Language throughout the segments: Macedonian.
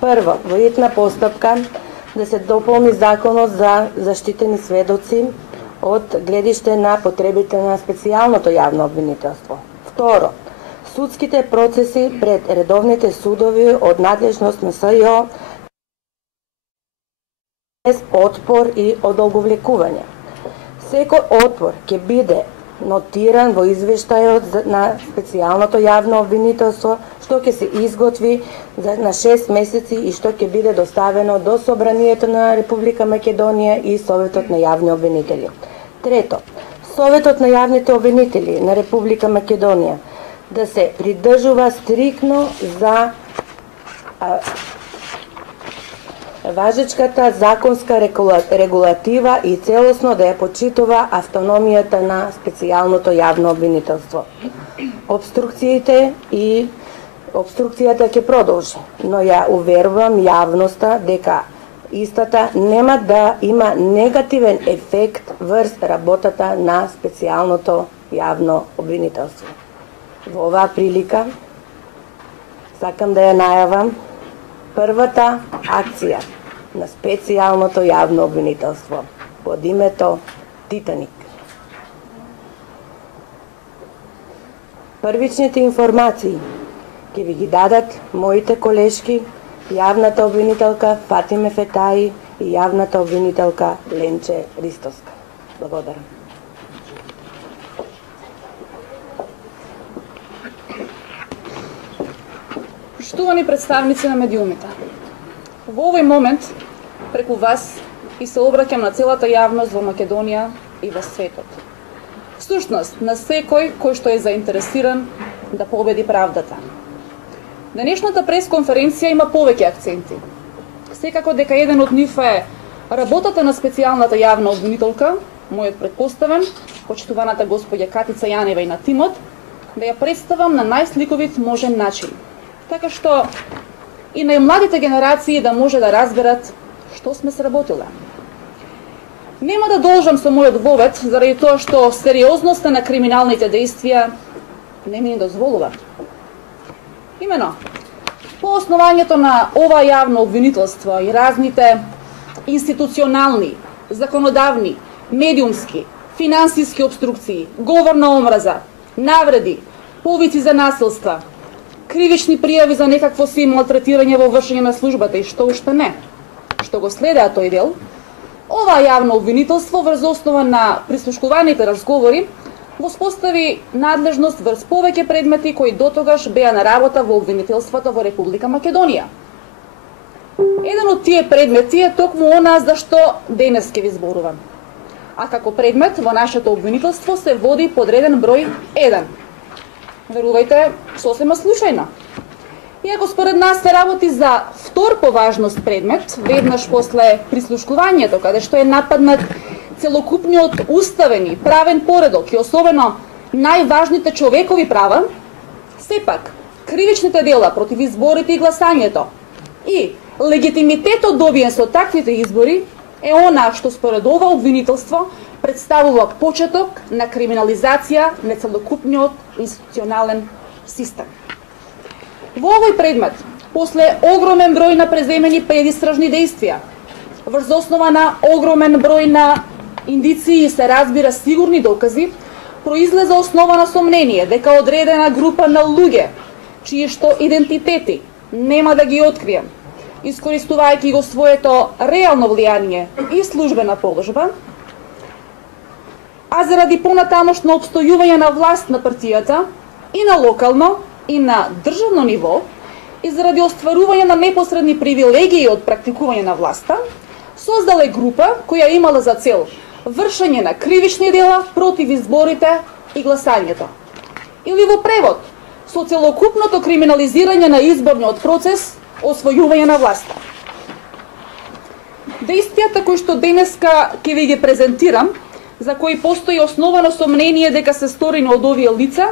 Прво, во итна постапка да се дополни законот за заштитени сведоци од гледиште на потребите на специјалното јавно обвинителство. Второ, судските процеси пред редовните судови од надлежност на СЈО без отпор и одолговлекување. Секој отпор ќе биде нотиран во извештајот на специјалното јавно обвинителство, што ќе се изготви на 6 месеци и што ќе биде доставено до Собранието на Република Македонија и Советот на јавни обвинители. Трето, Советот на јавните обвинители на Република Македонија да се придржува стрикно за важечката законска регулатива и целосно да ја почитува автономијата на специјалното јавно обвинителство. Обструкцијата ќе продолжи, но ја уверувам јавноста дека истата нема да има негативен ефект врз работата на специјалното јавно обвинителство. Во оваа прилика сакам да ја најавам првата акција на специјалното јавно обвинителство под името Титаник. Првичните информации ќе ви ги дадат моите колешки, јавната обвинителка Фатиме Фетаи и јавната обвинителка Ленче Ристоска. Благодарам. Поштувани представници на медиумите, во овој момент преку вас и се обраќам на целата јавност во Македонија и во светот. Всушност, на секој кој што е заинтересиран да победи правдата. Денешната пресконференција има повеќе акценти. Секако дека еден од нив е работата на специјалната јавна обвинителка, мојот претпоставен, почитуваната господја Катица Јанева и на тимот, да ја представам на најсликовит можен начин, така што и најмладите генерации да може да разберат што сме сработиле. Нема да должам со мојот вовед, заради тоа што сериозноста на криминалните действија не ми дозволува. Имено, по основањето на ова јавно обвинителство и разните институционални, законодавни, медиумски, финансиски обструкции, говор на омраза, навреди, повици за насилства, кривични пријави за некакво си малтретирање во вршење на службата и што уште не, што го следеа тој дел, ова јавно обвинителство врз основа на прислушкуваните разговори воспостави надлежност врз повеќе предмети кои дотогаш беа на работа во обвинителството во Република Македонија. Еден од тие предмети е токму она за што денес ќе ви зборувам. А како предмет во нашето обвинителство се води подреден број 1. Верувајте, сосема случајно. Иако според нас се работи за втор по важност предмет, веднаш после прислушкувањето, каде што е нападнат целокупниот уставен и правен поредок и особено најважните човекови права, сепак кривичните дела против изборите и гласањето и легитимитетот добиен со таквите избори е она што според ова обвинителство представува почеток на криминализација на целокупниот институционален систем. Во овој предмет, после огромен број на преземени предистражни действија, врз основа на огромен број на индиции и се разбира сигурни докази, произлезе основано сомнение дека одредена група на луѓе, чии што идентитети нема да ги открием, искористувајќи го своето реално влијание и службена положба, а заради понатамошно обстојување на власт на партијата и на локално и на државно ниво и заради остварување на непосредни привилегии од практикување на власта, создале група која имала за цел вршење на кривични дела против изборите и гласањето. Или во превод, со целокупното криминализирање на изборниот процес, освојување на власта. Действијата кои што денеска ќе ви ги презентирам, за кои постои основано сомнение дека се сторени од овие лица,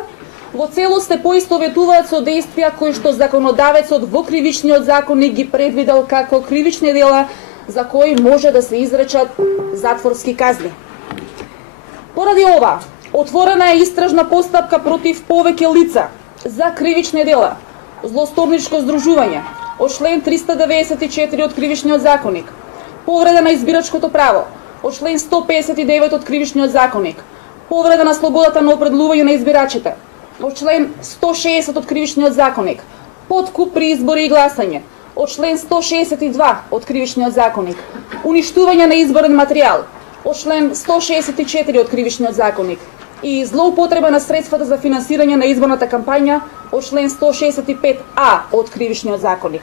во целост се поистоветуваат со действија кои што законодавецот во кривичниот законник ги предвидел како кривични дела за кои може да се изречат затворски казни. Поради ова, отворена е истражна постапка против повеќе лица за кривични дела, злосторничко здружување, од член 394 од Кривичниот законник, повреда на избирачкото право од член 159 од Кривичниот законник, повреда на слободата на определување на избирачите од член 160 од Кривичниот законник, подкуп при избори и гласање од член 162 од Кривичниот законник, уништување на изборен материјал од член 164 од Кривичниот законник и злоупотреба на средствата за финансирање на изборната кампања од член 165а од Кривичниот законник.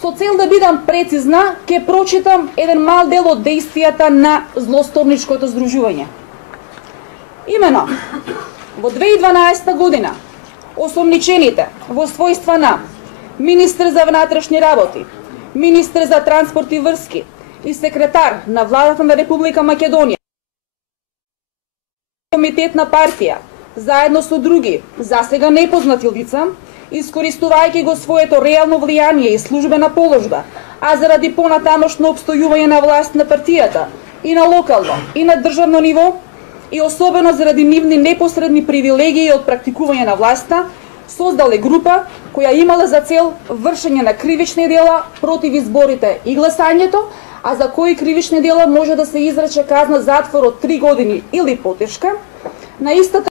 Со цел да бидам прецизна, ќе прочитам еден мал дел од действијата на злосторничкото здружување. Имено, во 2012 година, осомничените во својства на министер за внатрешни работи, министер за транспорт и врски и секретар на владата на Република Македонија, комитет на партија, заедно со други, засега непознати лица, искористувајќи го своето реално влијание и службена положба, а заради понатамошно обстојување на власт на партијата и на локално и на државно ниво, и особено заради нивни непосредни привилегии од практикување на власта, создале група која имала за цел вршење на кривични дела против изборите и гласањето, а за кои кривични дела може да се изрече казна затвор од 3 години или потешка, на истата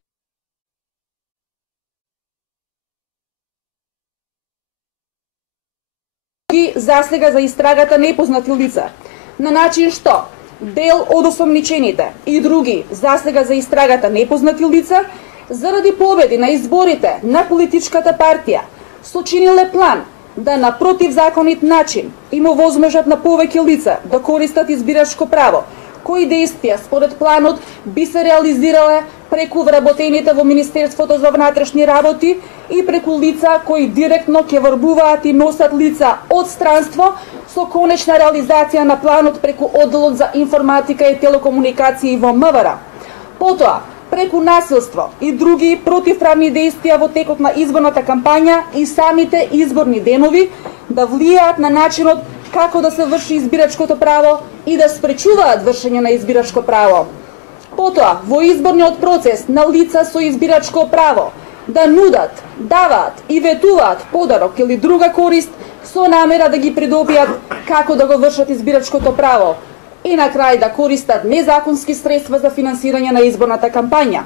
засега за истрагата непознати лица, на начин што дел од осомничените и други засега за истрагата непознати лица заради победи на изборите на политичката партија сочиниле план да на противзаконит начин им овозможат на повеќе лица да користат избирачко право, кои действија според планот би се реализирале преку вработените во Министерството за внатрешни работи и преку лица кои директно ќе врбуваат и носат лица од странство со конечна реализација на планот преку одделот за информатика и телекомуникации во МВР. Потоа, преку насилство и други противправни действија во текот на изборната кампања и самите изборни денови да влијаат на начинот како да се врши избирачкото право и да спречуваат вршење на избирачко право. Потоа, во изборниот процес на лица со избирачко право да нудат, даваат и ветуваат подарок или друга корист со намера да ги придобијат како да го вршат избирачкото право и на крај да користат незаконски средства за финансирање на изборната кампања.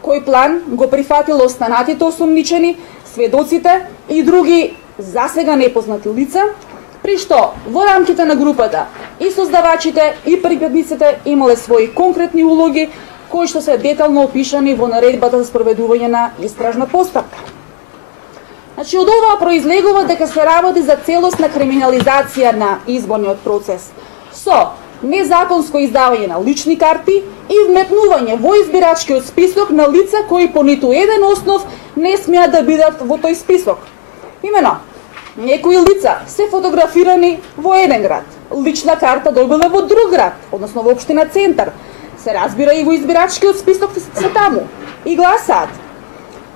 Кој план го прифатило останатите осомничени, сведоците и други засега непознати лица, при што во рамките на групата и создавачите и припадниците имале своји конкретни улоги кои што се детално опишани во наредбата за спроведување на истражна постапка. Значи, од ова произлегува дека се работи за целосна криминализација на изборниот процес со незаконско издавање на лични карти и вметнување во избирачкиот список на лица кои по ниту еден основ не смеат да бидат во тој список. Имено, некои лица се фотографирани во еден град, лична карта добиле во друг град, односно во општина Центар, се разбира и во избирачкиот список се таму и гласаат.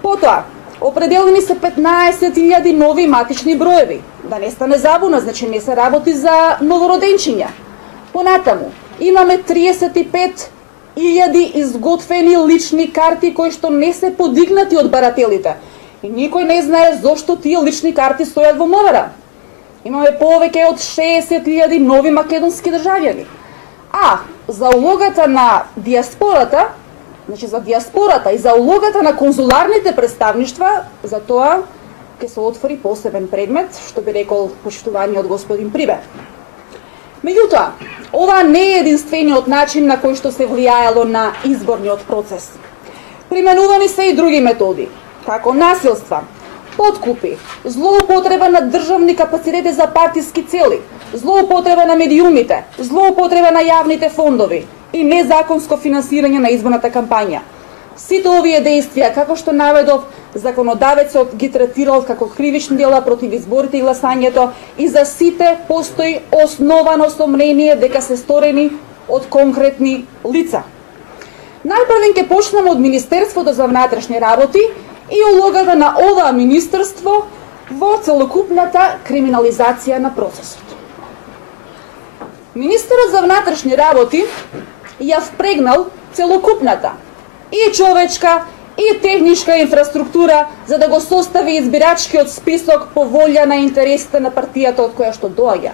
Потоа, определени се 15.000 нови матични броеви. Да не стане забуна, значи не се работи за новороденчиња. Понатаму, имаме 35.000 изготвени лични карти кои што не се подигнати од барателите. И никој не знае зошто тие лични карти стојат во МВР. Имаме повеќе од 60.000 нови македонски државјани. А за улогата на диаспората, значи за диаспората и за улогата на конзуларните представништва, за тоа ќе се отвори посебен предмет, што би рекол почитуваниот господин Прибе. Меѓутоа, ова не е единствениот начин на кој што се влијаело на изборниот процес. Применувани се и други методи, како насилства, подкупи, злоупотреба на државни капацитети за партиски цели, злоупотреба на медиумите, злоупотреба на јавните фондови и незаконско финансирање на изборната кампања. Сите овие действија, како што наведов, законодавецот ги третирал како кривични дела против изборите и гласањето и за сите постои основано сомнение дека се сторени од конкретни лица. Најпрвен ќе почнеме од Министерството за внатрешни работи и улогата на ова министерство во целокупната криминализација на процесот. Министерот за внатрешни работи ја впрегнал целокупната и човечка и техничка инфраструктура за да го состави избирачкиот список по волја на интересите на партијата од која што доаѓа.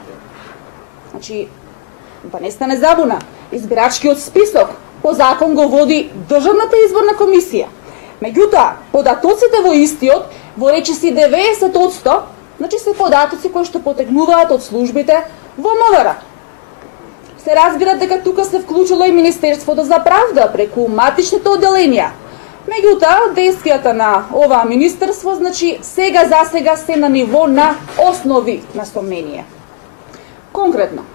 Значи, да не стане забуна, избирачкиот список по закон го води Државната изборна комисија. Меѓутоа, податоците во истиот, во речиси 90%, значи се податоци кои што потекнуваат од службите во МВР. Се разбира дека тука се вклучило и Министерството за правда преку матичните одделенија. Меѓутоа, действијата на оваа министерство, значи, сега за сега се на ниво на основи на сомнение. Конкретно,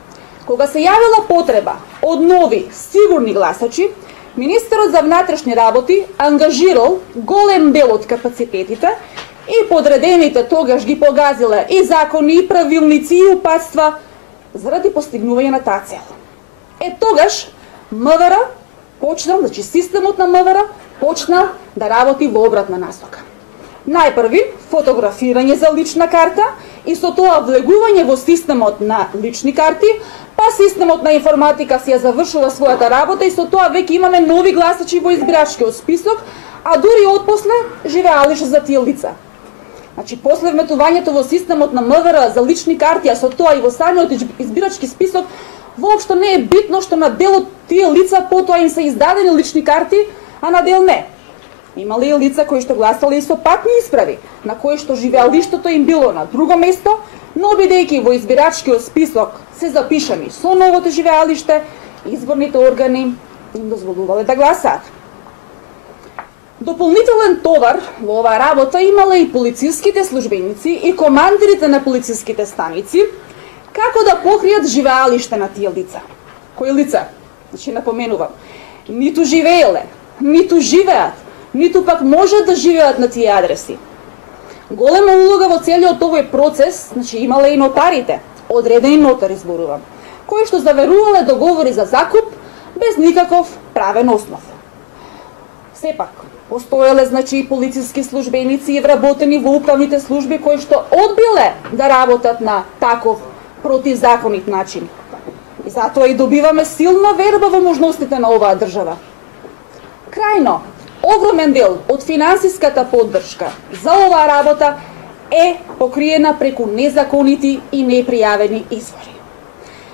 кога се јавила потреба од нови сигурни гласачи, Министерот за внатрешни работи ангажирал голем дел од капацитетите и подредените тогаш ги погазиле и закони, и правилници, и упатства заради постигнување на таа цел. Тогаш МВР почнал, значи системот на МВР почнал да работи во обратна насока. Најпрви фотографирање за лична карта и со тоа влегување во системот на лични карти, па системот на информатика си ја завршува својата работа и со тоа веќе имаме нови гласачи во избирачкиот список, а дури отпосле живеалише за тие лица. Значи, после вметувањето во системот на МВР за лични карти, а со тоа и во самиот избирачки список, воопшто не е битно што на дел од тие лица потоа им се издадени лични карти, а на дел не. Имале и лица кои што гласале и со патни исправи, на кои што живеалиштето им било на друго место, но бидејќи во избирачкиот список се запишани со новото живеалиште, изборните органи им дозволувале да гласаат. Дополнителен товар во оваа работа имале и полициските службеници и командирите на полициските станици, како да покријат живеалиште на тие лица. Кои лица? Значи, напоменувам, ниту живееле, ниту живеат, ниту пак можат да живеат на тие адреси. Голема улога во целиот овој процес, значи, имале и нотарите, одредени нотари зборувам, кои што заверувале договори за закуп без никаков правен основ. Сепак, постоеле, значи, полициски службеници и вработени во управните служби кои што одбиле да работат на таков противзаконит начин. И затоа и добиваме силна верба во можностите на оваа држава. Крајно, огромен дел од финансиската поддршка за оваа работа е покриена преку незаконити и непријавени извори.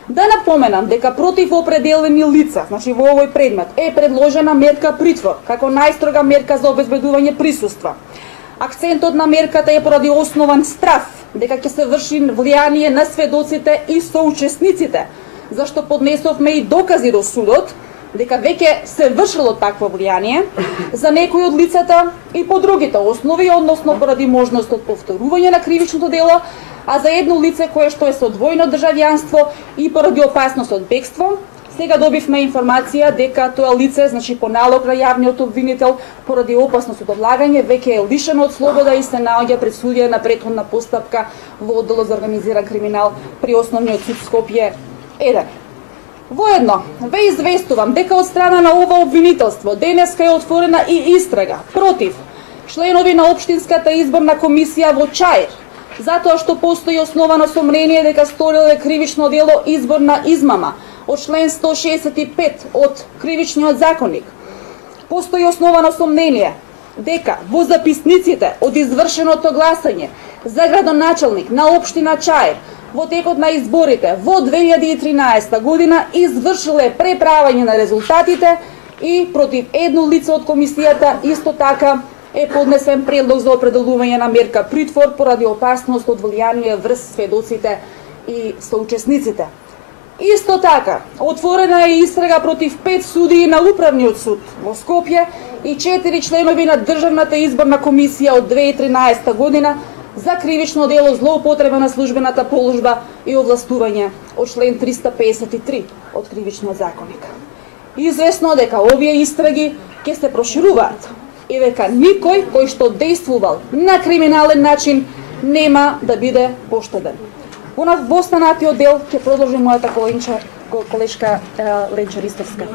Да напоменам дека против определени лица, значи во овој предмет, е предложена мерка притвор, како најстрога мерка за обезбедување присуства. Акцентот на мерката е поради основан страф дека ќе се врши влијание на сведоците и соучесниците, зашто поднесовме и докази до судот дека веќе се вршило такво влијание за некои од лицата и по другите основи, односно поради можност од повторување на кривичното дело, а за едно лице кое што е со двојно државјанство и поради опасност од бегство, сега добивме информација дека тоа лице, значи по налог на јавниот обвинител, поради опасност од одлагање, веќе е лишено од слобода и се наоѓа пред судија на претходна постапка во одделот за организиран криминал при Основниот суд Скопје 1. Воедно, ве известувам дека од страна на ова обвинителство денеска е отворена и истрага против членови на Општинската изборна комисија во Чаир, затоа што постои основано сомнение дека сториле кривично дело изборна измама од член 165 од Кривичниот законник. Постои основано сомнение дека во записниците од извршеното гласање за градоначалник на општина Чаир во текот на изборите во 2013 година извршиле преправање на резултатите и против едно лице од комисијата исто така е поднесен предлог за определување на мерка притвор поради опасност од влијание врз сведоците и соучесниците. Исто така, отворена е истрага против 5 судии на Управниот суд во Скопје и 4 членови на Државната изборна комисија од 2013 година за кривично дело злоупотреба на службената положба и овластување од член 353 од Кривичниот законник. Известно дека овие истраги ќе се прошируваат и дека никој кој што действувал на криминален начин нема да биде поштеден. Во останатиот дел ќе продолжи мојата колешка Ленча Ристовска.